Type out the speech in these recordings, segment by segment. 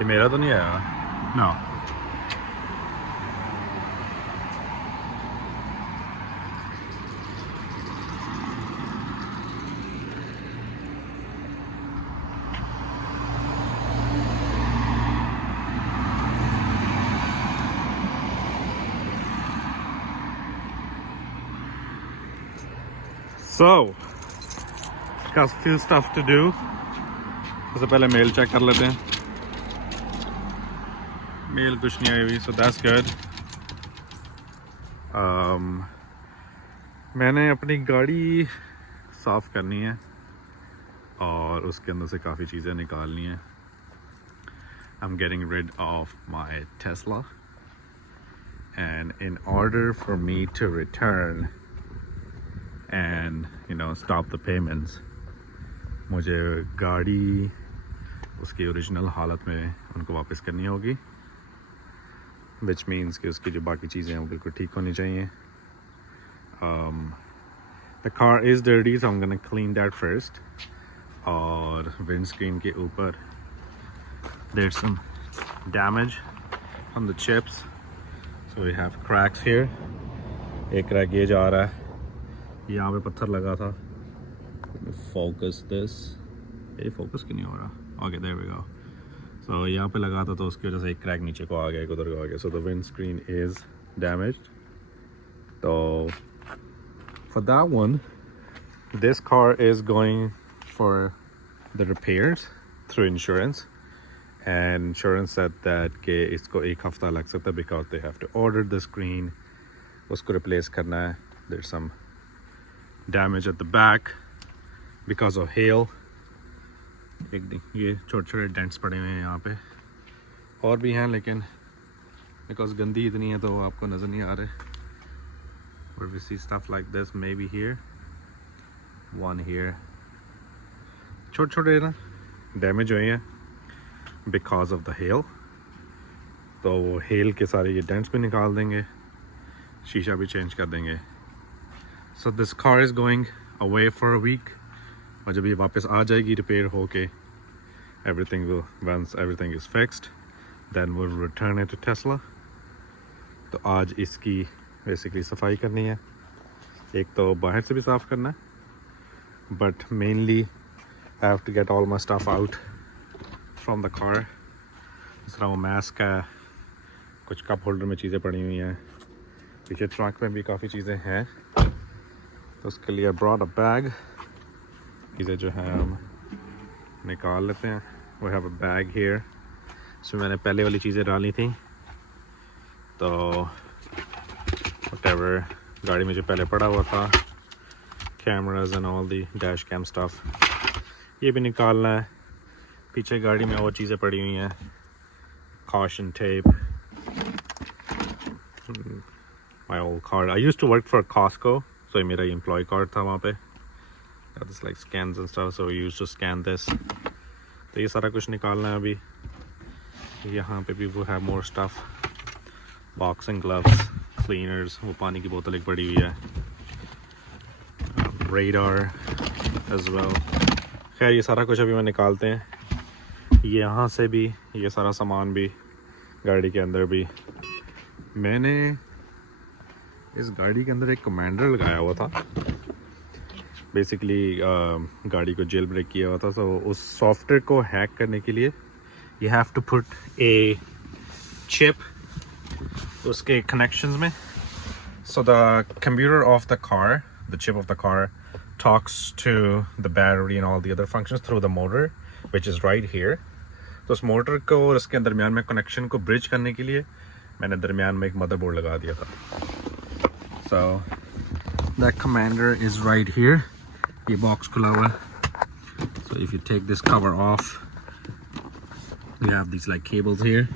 ये मेरा तो नहीं आया ना। So, got few stuff to do. सबसे पहले मेल चेक कर लेते हैं। मेल कुछ नहीं आई हुई, so that's good. मैंने अपनी गाड़ी साफ़ करनी है और उसके अंदर से काफ़ी चीज़ें निकालनी हैं। I'm getting rid of my Tesla, and in order for me to return and stop the payments, मुझे गाड़ी उसकी ओरिजिनल हालत में उनको वापस करनी होगी, which means कि उसकी जो बाकी चीज़ें हैं वो बिल्कुल ठीक होनी चाहिए। The car is dirty, so I'm gonna clean that first. और windscreen के ऊपर there's some damage on the chips, so we have cracks here. एक क्रैक ये जा रहा है, यहाँ पे पत्थर लगा था। Focus this. ये फोकस क्यों नहीं हो रहा? Okay, there we go. So यहाँ पे लगा था तो उसकी वजह से एक क्रैक नीचे को आ गया, एक उधर को आ गया. So the windscreen is damaged. So for that one, this car is going for the repairs through insurance, and insurance said that कि इसको एक हफ्ता लग सकता है because they have to order the screen, उसको replace करना है. There's some damage at the back because of hail. ये छोटे छोटे डेंट्स पड़े हुए हैं यहाँ पे, और भी हैं लेकिन बिकॉज गंदी इतनी है तो आपको नज़र नहीं आ रहे. But we see stuff like this, maybe here, one here. छोटे छोटे ना डैमेज हुए हैं बिकॉज ऑफ द हेल. तो वो हेल के सारे ये डेंट्स भी निकाल देंगे, शीशा भी चेंज कर देंगे. So this car is going away for a week. और जब ये वापस आ जाएगी रिपेयर होके, everything will, once everything is fixed, then we'll return it to Tesla. तो आज इसकी बेसिकली सफाई करनी है. एक तो बाहर से भी साफ़ करना है, but mainly I have to get all my stuff out from the car. इस तरह वो मास्क है, कुछ कप होल्डर में चीज़ें पड़ी हुई हैं, पीछे ट्रंक में भी काफ़ी चीज़ें हैं. तो उसके लिए I brought a bag. चीज़ें जो हैं हम निकाल लेते हैं. We have a bag here. इसमें मैंने पहले वाली चीज़ें डाली थी, तो whatever गाड़ी में जो पहले पड़ा हुआ था, cameras and all the dash cam stuff, ये भी निकालना है. पीछे गाड़ी में और चीज़ें पड़ी हुई हैं, caution tape, my old card. I used to work for Costco, so ये मेरा employee card था वहाँ पे. That's like scans and stuff, so we used to scan this. तो ये सारा कुछ निकालना है अभी. यहाँ पे भी वो have more stuff, boxing gloves, cleaners, वो पानी की बोतल एक पड़ी हुई है, radar as well. खैर ये सारा कुछ अभी मैं निकालते हैं. यहाँ से भी ये सारा सामान भी, गाड़ी के अंदर भी. मैंने इस गाड़ी के अंदर एक कमांडर लगाया हुआ था, बेसिकली गाड़ी को जेल ब्रेक किया हुआ था. तो उस सॉफ्टवेयर को हैक करने के लिए you have to put a chip उसके कनेक्शंस में. So the computer of the car, the chip of the car talks to the battery and all the other functions through the motor which is right here. तो उस motor को और उसके दरमियान में connection को ब्रिज करने के लिए मैंने दरमियान में एक मदरबोर्ड लगा दिया था. So that commander is right here. ये बॉक्स खुला हुआ है. So if you take this cover off, you have these like cables here,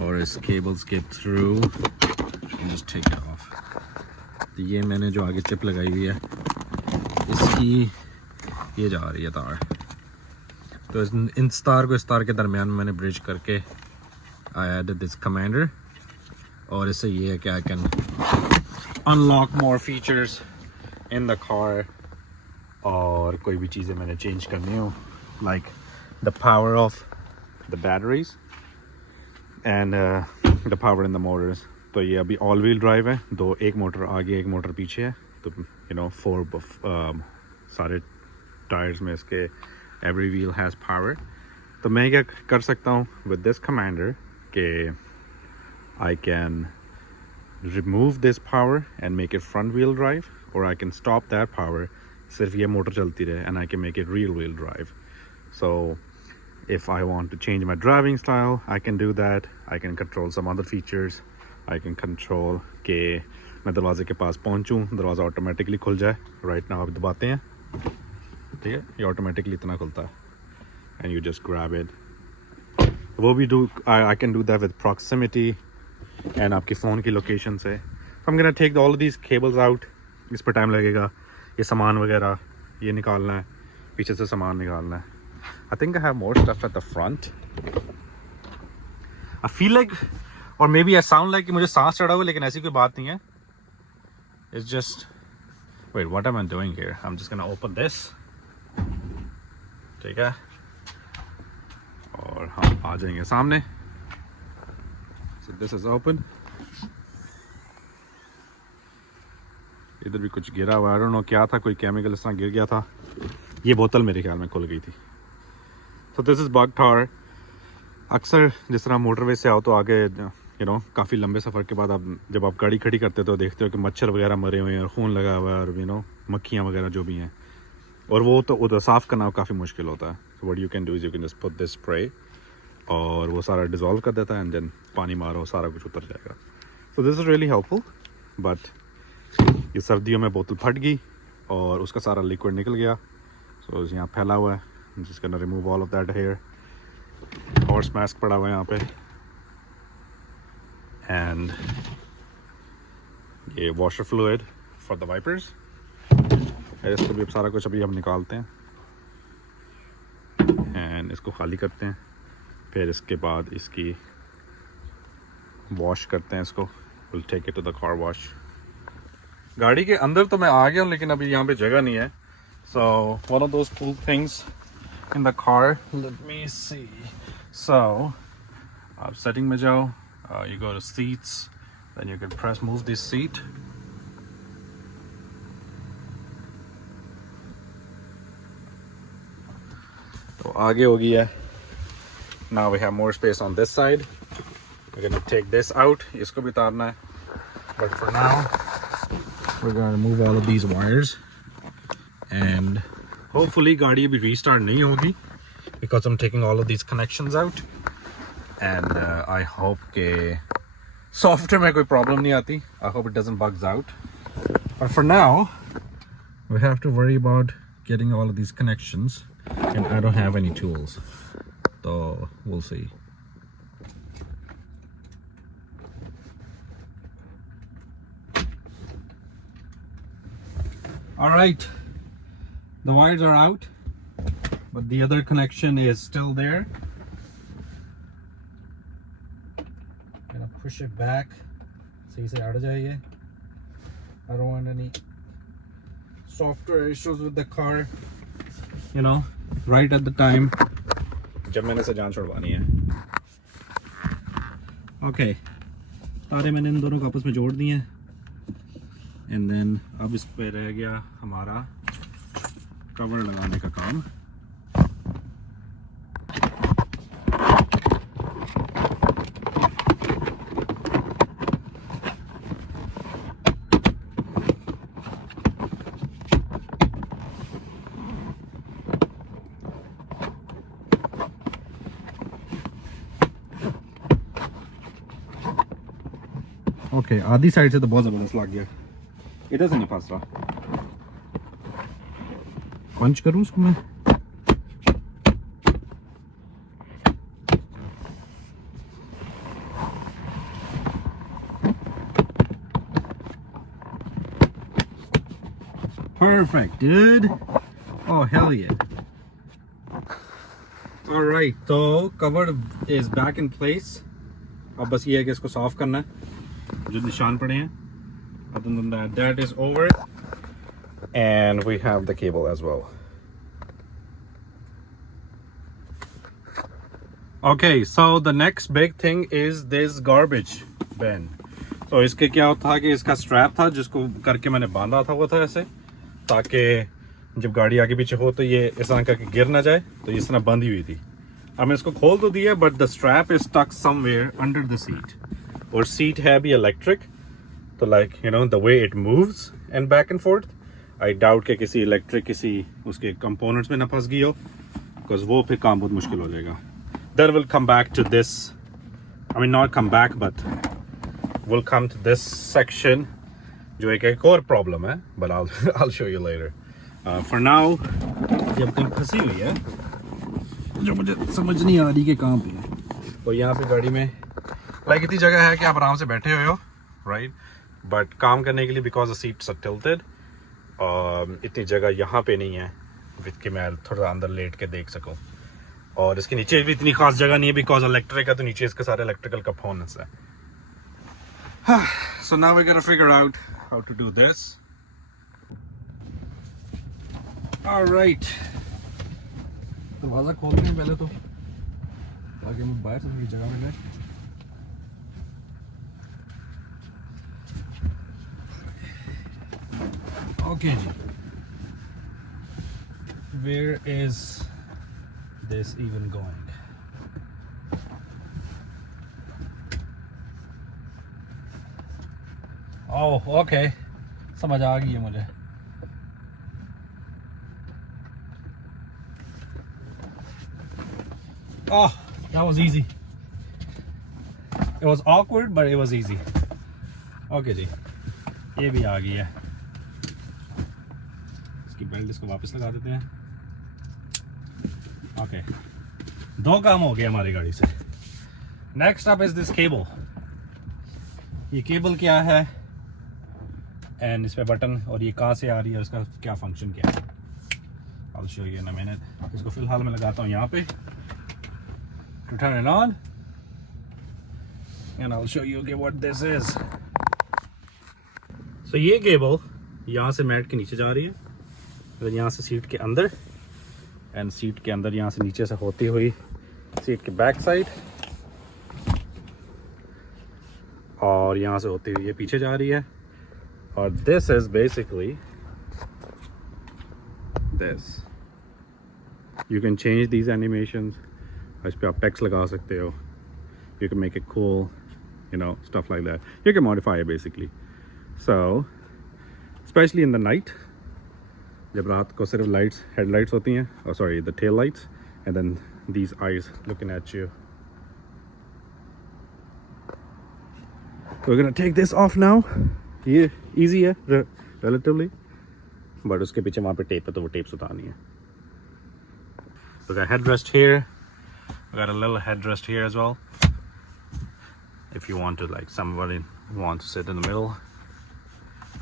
or as cables get through, you can just take it off. तो ये मैंने जो आगे chip लगाई हुई है, इसकी ये जा रही है तार. तो इन तार को इस तार के दरमियान में मैंने ब्रिज करके I added this commander, और इससे ये है कि I can unlock more features in the car. और कोई भी चीज़ें मैंने चेंज करनी हो, like the power of the batteries and the power in the motors. तो ये अभी ऑल व्हील ड्राइव है, दो, एक मोटर आगे एक मोटर पीछे है, तो you know 4 सारे टायर्स में इसके एवरी व्हील हैज़ पावर. तो मैं क्या कर सकता हूँ विद दिस कमांडर कि I can remove this power and make it front wheel drive, or I can stop that power, सिर्फ ये मोटर चलती रहे, and I can make it rear wheel drive. So if I want to change my driving style, I can do that. I can control some other features. I can control कि मैं दरवाजे के पास पहुंचूं, दरवाज़ा automatically खुल जाए. Right now आप दबाते हैं, ठीक है, ये ऑटोमेटिकली इतना खुलता है, and you just grab it. वो भी do I can do that with proximity and आपकी फ़ोन की लोकेशन से. I'm gonna take all of these cables out. इस पर टाइम लगेगा. ये सामान वगैरह ये निकालना है, पीछे से सामान निकालना है. I think I have more stuff at the front. I feel like, or maybe I sound like कि मुझे सांस चढ़ा हुआ, लेकिन ऐसी कोई बात नहीं है. It's just, wait, what am I doing here? I'm just gonna open this. ठीक है, और हम आ जाएंगे सामने. So this is open. इधर भी कुछ गिरा हुआ, I don't know क्या था, कोई केमिकल इस तरह गिर गया था. ये बोतल मेरे ख्याल में खुल गई थी. So this is bug tar. अक्सर जिस तरह मोटरवे से आओ तो आगे काफ़ी लंबे सफ़र के बाद आप जब आप गाड़ी खड़ी करते हो तो देखते हो कि मच्छर वगैरह मरे हुए हैं और खून लगा हुआ है और मक्खियाँ वगैरह जो भी हैं, और वो तो उधर साफ़ करना काफ़ी मुश्किल होता है. So what you can do is you can just put this spray और वो सारा डिज़ोल्व कर देता है, एंड देन पानी मारो सारा कुछ उतर जाएगा. So this is really helpful. But ये सर्दियों में बोतल फट गई और उसका सारा लिक्विड निकल गया. सो यहाँ फैला हुआ है, जिसके ना remove all of that hair. Horse mask पड़ा हुआ है यहाँ पे, एंड ये washer fluid for the wipers. इसको भी अब सारा कुछ अभी हम निकालते हैं एंड इसको खाली करते हैं. फिर इसके बाद इसकी वॉश करते हैं इसको. Will take it to the car wash. गाड़ी के अंदर तो मैं आ गया हूँ, लेकिन अभी यहाँ पे जगह नहीं है. So one of those cool things in the car, let me see. So आप सेटिंग में जाओ, you go to seats, then you can press move this seat. तो आगे हो गई है. Now we have more space on this side. We're gonna take this out. इसको भी उतारना है. But for now, we're gonna remove all of these wires. And hopefully गाड़ी अभी restart नहीं होगी, because I'm taking all of these connections out. And I hope के software में कोई problem नहीं आती. I hope it doesn't bugs out. But for now, we have to worry about getting all of these connections. And I don't have any tools. So we'll see. All right, the wires are out, but the other connection is still there. Gonna push it back. सही से हट जाइए. I don't want any software issues with the car, right at the time जब मैंने इसे जान छुड़वानी है. Okay, तारे मैंने इन दोनों को आपस में जोड़ दिए हैं. एंड देन अब इस पे रह गया हमारा कवर लगाने का काम. ओके, आधी साइड से तो बहुत ज़बरदस्त लग गया. इधर से नहीं फंस रहा. पंच करूँ इसको मैं. Perfect, dude. Oh, hell yeah. All right, तो cover is back in place. अब बस ये है कि इसको साफ करना है जो निशान पड़े हैं. Other than that, that is over, and we have the cable as well. Okay, so the next big thing is this garbage bin. तो इसके क्या था कि इसका स्ट्रैप था जिसको करके मैंने बांधा था वो था ऐसे, ताकि जब गाड़ी आगे पीछे हो तो ये इस तरह करके गिर ना जाए, तो इस तरह बंधी हुई थी। अब मैं इसको खोल तो दिया, but the strap is stuck somewhere under the seat, और सीट है भी इलेक्ट्रिक, तो like you know the way it moves and back and forth, I doubt के किसी इलेक्ट्रिक किसी उसके कंपोनेंट्स में ना फंस गई हो, बिकॉज वो फिर काम बहुत मुश्किल हो जाएगा। Then will come back to this, I mean not come back but will come to this section जो एक और प्रॉब्लम है, but I'll show you later. For now जब कहीं फंसी हुई है जो मुझे समझ नहीं आ रही कि कहाँ पे है, और यहाँ पे गाड़ी में लाइक इतनी जगह है कि आप आराम से बैठे हुए हो राइट, बट काम करने के लिए because the seats are tilted इतनी जगह यहाँ पे नहीं है विद कि मैं थोड़ा अंदर लेट के देख सकूँ, और इसके नीचे भी इतनी खास जगह नहीं है बिकॉज इलेक्ट्रिक है, तो नीचे इसके सारे इलेक्ट्रिकल कंपोनेंट्स है। So now we gotta figure out how to do this. All right. दरवाजा खोलते हैं पहले तो, ताकि हमें बाहर से थोड़ी जगह मिले। Okay ji, where is this even going? Oh, okay. समझ आ गई है मुझे। Oh, that was easy. It was awkward, but it was easy. Okay जी, ये भी आ गई है। इसकी बेल्ट इसको वापस लगा देते हैं। Okay, दो काम हो गए हमारी गाड़ी से। Next up is this cable. ये केबल क्या है एंड इस पे बटन, और ये कहाँ से आ रही है, उसका क्या फंक्शन क्या है, I'll show you in a minute. इसको फिलहाल मैं लगाता हूँ यहाँ पे to turn it on, and I'll show you what this is. So ये केबल यहाँ से मैट के नीचे जा रही है, और यहाँ से सीट के अंदर, एंड सीट के अंदर यहाँ से नीचे से होती हुई सीट के बैक साइड, और यहाँ से होती हुई ये पीछे जा रही है, और this is basically this. You can change these animations. इस पे आप text लगा सकते हो. You can make it cool, you know, stuff like that. You can modify it basically. So, especially in the night, जब रात को सिर्फ lights, headlights होती हैं, oh sorry, the tail lights, and then these eyes looking at you. We're gonna take this off now. ये easy है relatively, but उसके पीछे वहाँ पे टेप है, तो वो टेप उतारनी है। We got a headrest here. We got a little headrest here as well. If you want to, like somebody wants to sit in the middle,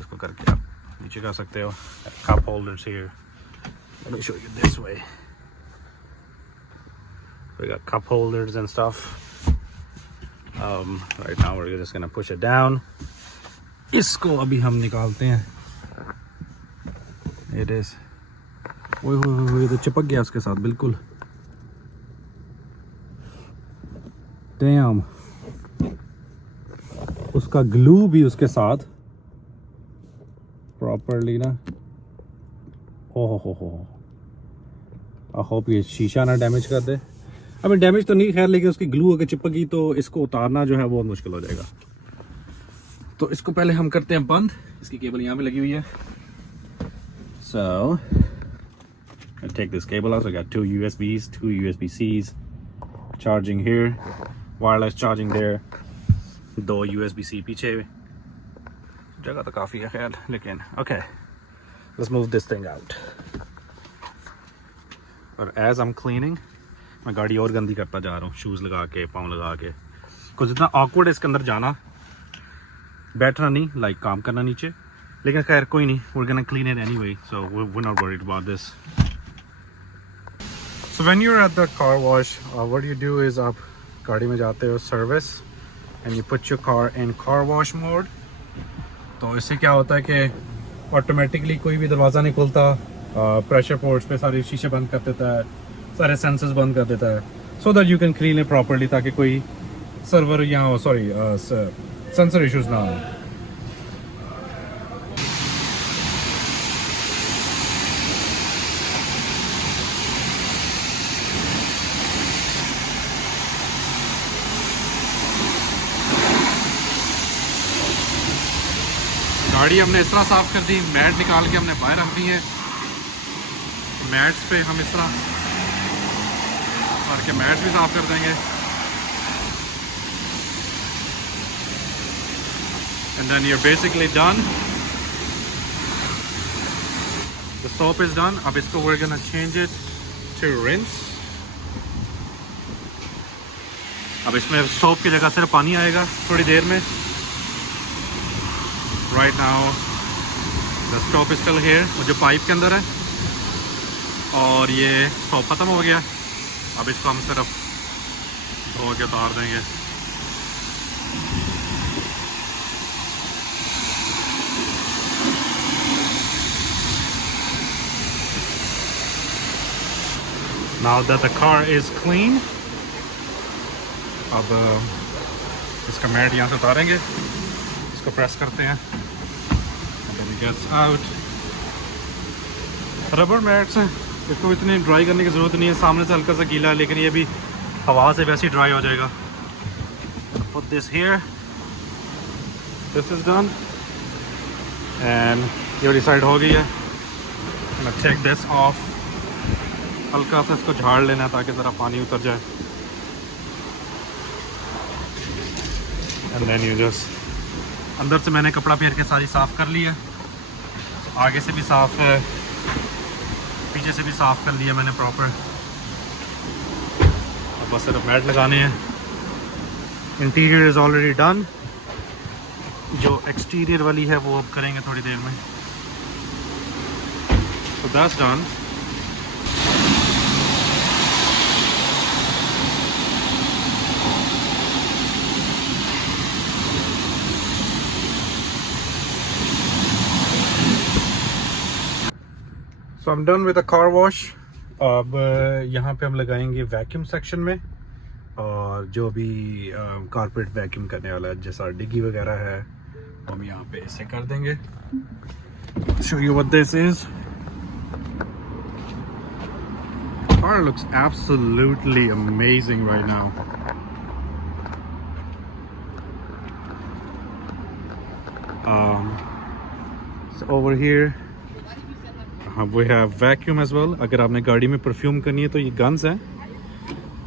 इसको करके आप नीचे कर सकते हो। Cup holders here. Let me show you this way. We got cup holders and stuff. Right now we're just gonna push it down. इसको अभी हम निकालते हैं। It is. ओए तो चिपक गया उसके साथ बिल्कुल। Damn. उसका ग्लू भी उसके साथ प्रॉपरली ना। ओह हो। आई होप ये शीशा ना डैमेज कर दे। अभी डैमेज तो नहीं खैर, लेकिन उसकी ग्लू अगर चिपक गई तो इसको उतारना जो है बहुत मुश्किल हो जाएगा। तो इसको पहले हम करते हैं बंद। इसकी केबल यहाँ पे लगी हुई है। So I take this cable out. I got 2 USBs, 2 USB-Cs, charging here, wireless charging there, 2 USB-C पीछे। जगह तो काफ़ी है खैर, लेकिन okay, let's move this thing out. और as I'm cleaning, मैं गाड़ी और गंदी करता जा रहा हूँ, शूज़ लगा के, पाँव लगा के। कुछ इतना awkward है इसके अंदर जाना, बैठना नहीं, लाइक काम करना नीचे, लेकिन खैर कोई नहीं, we're gonna clean it anyway, so we're not worried about this. So when you're at the car wash, what you do is आप गाड़ी में जाते हो service, and you put your car in car wash mode. तो इससे क्या होता है कि ऑटोमेटिकली कोई भी दरवाज़ा नहीं खुलता, प्रेशर पोर्ट्स पे सारे शीशे बंद कर देता है, सारे सेंसर्स बंद कर देता है, so that you can clean it properly ताकि कोई सर्वर या सॉरी सेंसर इश्यूज ना हो. गाड़ी हमने इस तरह साफ़ कर दी, मैट निकाल के हमने बाहर रख दी है. मैट्स पे हम इस तरह करके मैट्स भी साफ़ कर देंगे. And then you're basically done. The soap is done. अब इसको we're gonna change it to rinse. अब इसमें सोप की जगह सिर्फ पानी आएगा थोड़ी देर में. Right now the soap is still here, वो जो पाइप के अंदर है, और ये सोप ख़त्म हो गया. अब इसको हम सिर्फ धो के उतार देंगे. Now that the car is clean, अब इसका मैट यहाँ से उतारेंगे, इसको प्रेस करते हैं. Gets out. रबर मैट्स हैं, इसको इतनी ड्राई करने की ज़रूरत नहीं है. सामने से हल्का सा गीला है, लेकिन ये भी हवा से वैसे ही ड्राई हो जाएगा. Put this here. This is done. And ये वाली साइड हो गई है. Gonna take this off. हल्का सा इसको झाड़ लेना है ताकि ज़रा पानी उतर जाए. And then you just अंदर से मैंने कपड़ा फेर के सारी साफ़ कर ली है. आगे से भी साफ़ है, पीछे से भी साफ़ कर लिया मैंने प्रॉपर. अब बस सिर्फ मैट लगाने हैं. Interior is already done. जो एक्सटीरियर वाली है वो अब करेंगे थोड़ी देर में. So that's done. So I'm done with the car wash. अब यहाँ पे हम लगाएंगे वैक्यूम सेक्शन में, और जो भी कारपेट वैक्यूम करने वाला है, जैसा डिग्गी वगैरह है, हम यहाँ पे इसे कर देंगे. Show you what this is. Car looks absolutely amazing right now. So over here we have vacuum as well. अगर आपने गाड़ी में परफ्यूम करनी है तो ये गन्स हैं,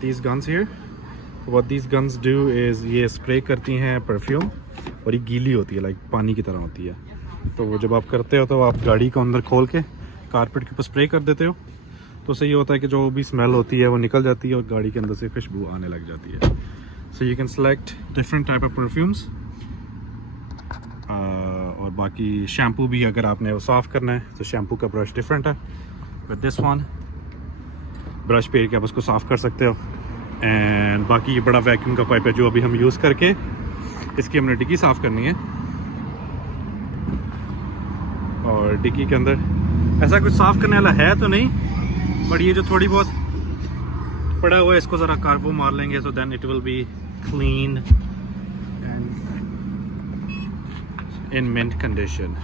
these guns here. What these guns do is ये स्प्रे करती हैं परफ्यूम, और ये गीली होती है, लाइक पानी की तरह होती है. तो वो जब आप करते हो तो आप गाड़ी को अंदर खोल के कारपेट के ऊपर स्प्रे कर देते हो, तो उससे ये होता है कि जो भी स्मेल होती है वो निकल जाती है और गाड़ी के अंदर से खुशबू आने लग जाती है. So you can select different type of perfumes. और बाकी शैम्पू भी अगर आपने वो साफ़ करना है तो शैम्पू का ब्रश डिफरेंट है. विद दिस वन ब्रश पे के आप उसको साफ़ कर सकते हो. एंड बाकी ये बड़ा वैक्यूम का पाइप है जो अभी हम यूज़ करके इसकी हमने डिग्गी साफ़ करनी है. और डिग्गी के अंदर ऐसा कुछ साफ़ करने वाला है तो नहीं, बट ये जो थोड़ी बहुत पड़ा हुआ है इसको ज़रा कार्बो मार लेंगे. So then it will be clean and in mint condition.